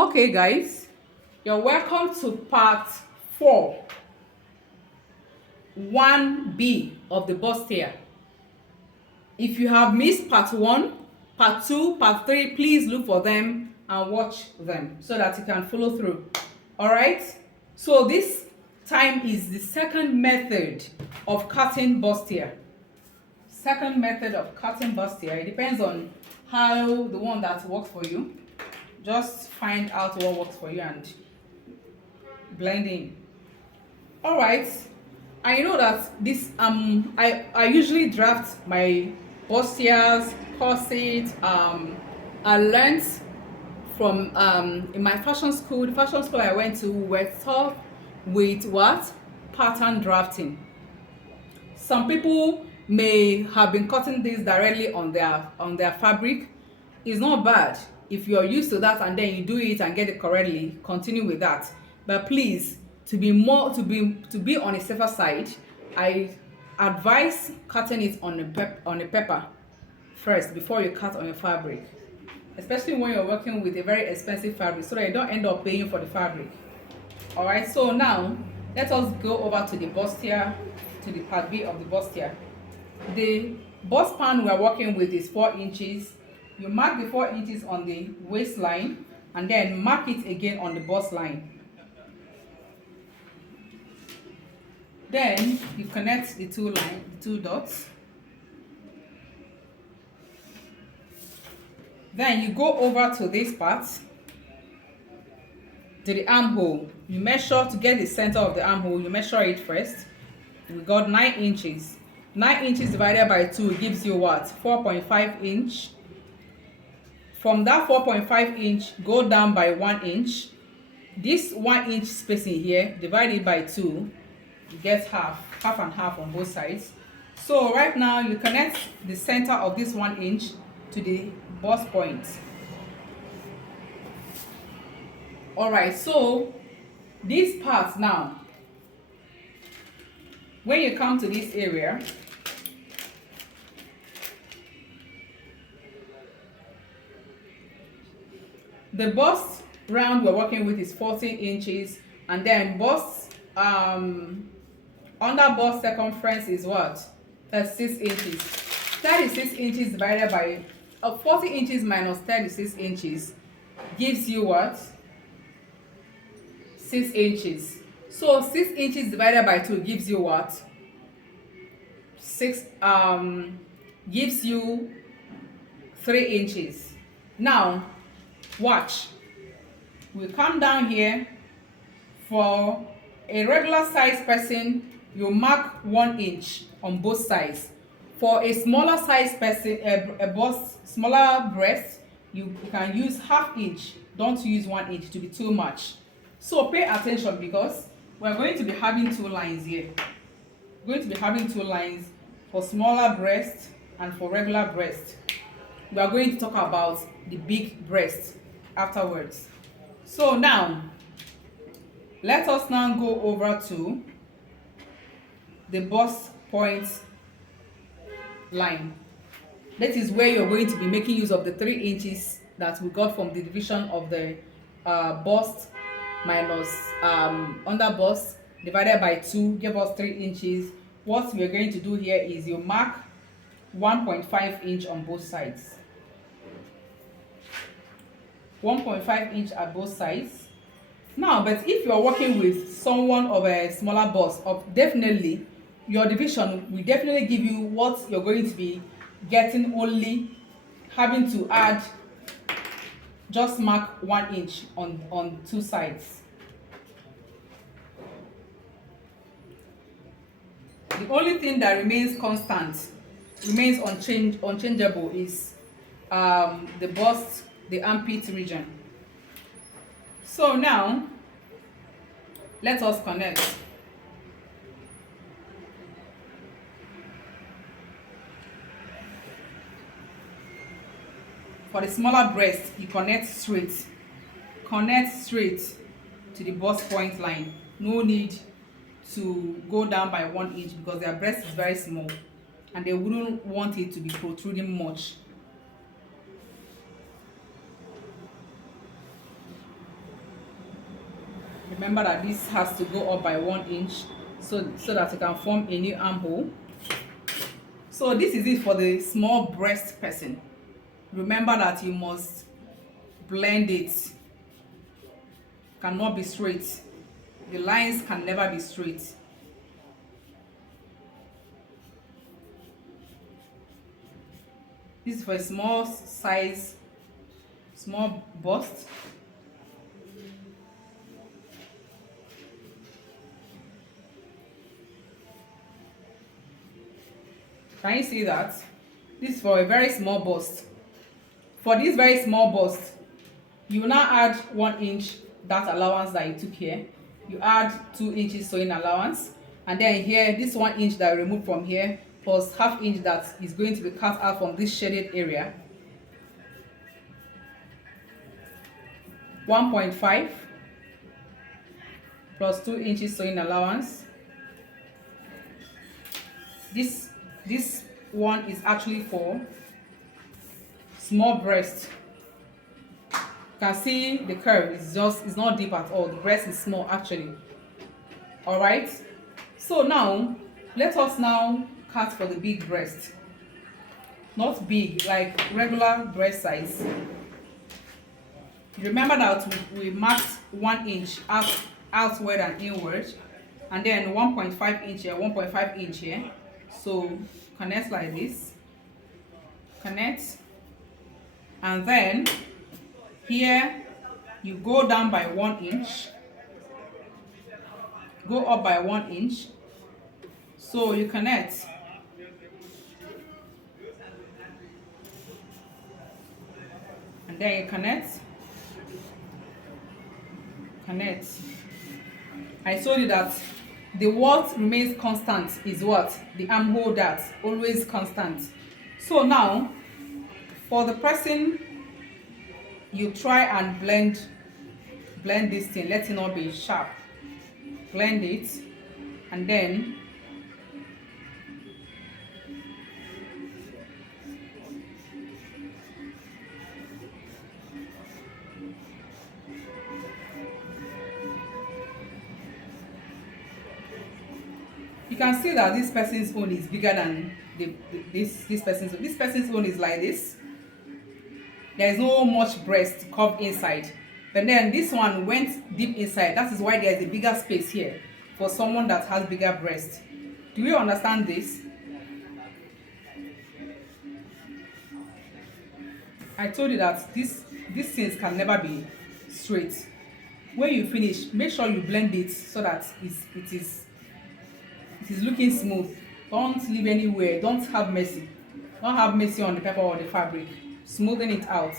Okay, guys, you're welcome to part 4, 1B of the bustier. If you have missed part 1, part 2, part 3, please look for them and watch them so that you can follow through. Alright, so this time is the second method of cutting bustier. Second method of cutting bustier. It depends on how the one that works for you. Just find out what works for you and blend in. All right, I know that this I usually draft my bustiers, corsets. I learned from in my fashion school. The fashion school I went to, were taught with what? Pattern drafting. Some people may have been cutting this directly on their fabric. It's not bad if you're used to that and then you do it and get it correctly. Continue with that, but please, to be on a safer side, I advise cutting it on a paper first before you cut on your fabric, especially when you're working with a very expensive fabric, so that you don't end up paying for the fabric. All right, so now let us go over to the bustier, to the part B of the bustier. The bust span we are working with is 4 inches. You mark the 4 inches on the waistline and then mark it again on the bust line. Then you connect the two dots. Then you go over to this part, to the armhole. You measure to get the center of the armhole. You measure it first. We got 9 inches. 9 inches divided by 2 gives you what? 4.5 inch. From that 4.5 inch, go down by 1 inch. This 1 inch spacing here, divide it by 2, you get half and half on both sides. So right now you connect the center of this 1 inch to the bust point. All right, so this part now, when you come to this area, the bust round we're working with is 14 inches, and then bust under bust circumference is what? 36 inches. 36 inches divided by 40 inches minus 36 inches gives you what? 6 inches. So 6 inches divided by 2 gives you what? 6 gives you 3 inches. Now watch. We come down here. For a regular size person, you mark 1 inch on both sides. For a smaller size person, smaller breast, you can use ½ inch. Don't use 1 inch, to be too much. So pay attention, because we're going to be having 2 lines here. We're going to be having 2 lines for smaller breast and for regular breast. We are going to talk about the big breast afterwards. So now let us now go over to the bust point line. That is where you're going to be making use of the 3 inches that we got from the division of the bust minus under bust divided by 2 give us 3 inches. What we're going to do here is you mark 1.5 inch on both sides. 1.5 inch at both sides. Now, but if you are working with someone of a smaller bust, definitely your division will definitely give you what you're going to be getting, only having to add, just mark 1 inch on 2 sides. The only thing that remains constant, remains unchangeable, is the bust, the armpit region. So now let us connect. For the smaller breast, you connect straight to the bust point line. No need to go down by 1 inch, because their breast is very small and they wouldn't want it to be protruding much. Remember that this has to go up by 1 inch so that you can form a new armhole. So this is it for the small breast person. Remember that you must blend it. Cannot be straight. The lines can never be straight. This is for a small size, small bust. Can you see that? This is for a very small bust. For this very small bust, you will now add 1 inch that allowance that you took here. You add 2 inches sewing allowance, and then here this 1 inch that I removed from here plus ½ inch that is going to be cut out from this shaded area. 1.5 plus 2 inches sewing allowance. This one is actually for small breast. You can see the curve is not deep at all. The breast is small actually. All right, so now let us now cut for the big breast. Not big, like regular breast size. Remember that we marked 1 inch outward and inward, and then 1.5 inch here, 1.5 inch here. So connect like this, connect, and then here you go down by 1 inch, go up by 1 inch. So you connect, and then you connect. I told you that the what remains constant is what? The armhole dart, always constant. So now, for the person, you try and blend this thing, let it not be sharp. Blend it, and then you can see that this person's own is bigger than this person's own. This person's own is like this. There is no much breast curved inside, but then this one went deep inside. That is why there is a bigger space here for someone that has bigger breast. Do you understand this? I told you that these things can never be straight. When you finish, make sure you blend it so that it is looking smooth. Don't leave anywhere. Don't have messy. Don't have messy on the paper or the fabric. Smoothing it out.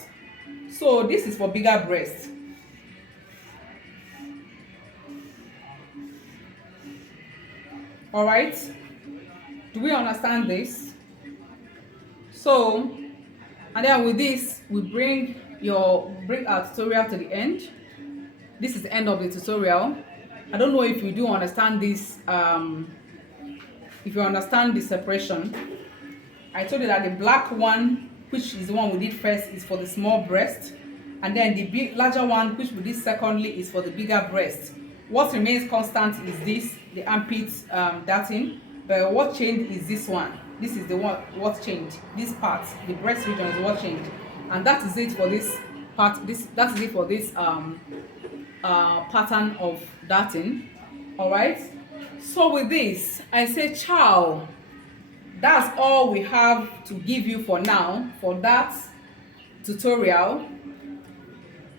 So this is for bigger breast. All right. Do we understand this? So, and then with this, we bring our tutorial to the end. This is the end of the tutorial. I don't know if you do understand this. If you understand the separation, I told you that the black one, which is the one we did first, is for the small breast, and then the larger one, which we did secondly, is for the bigger breast. What remains constant is this, the armpit darting, but what changed is this one. This is the one what changed. This part, the breast region, is what changed, and that is it for this part. That is it for this pattern of darting. All right. So with this, I say ciao. That's all we have to give you for now for that tutorial.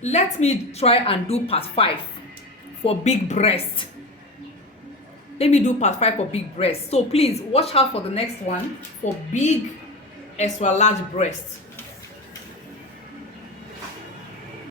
Let me try and do part 5 for big breast. Let me do part 5 for big breast. So please watch out for the next one for big extra large breast.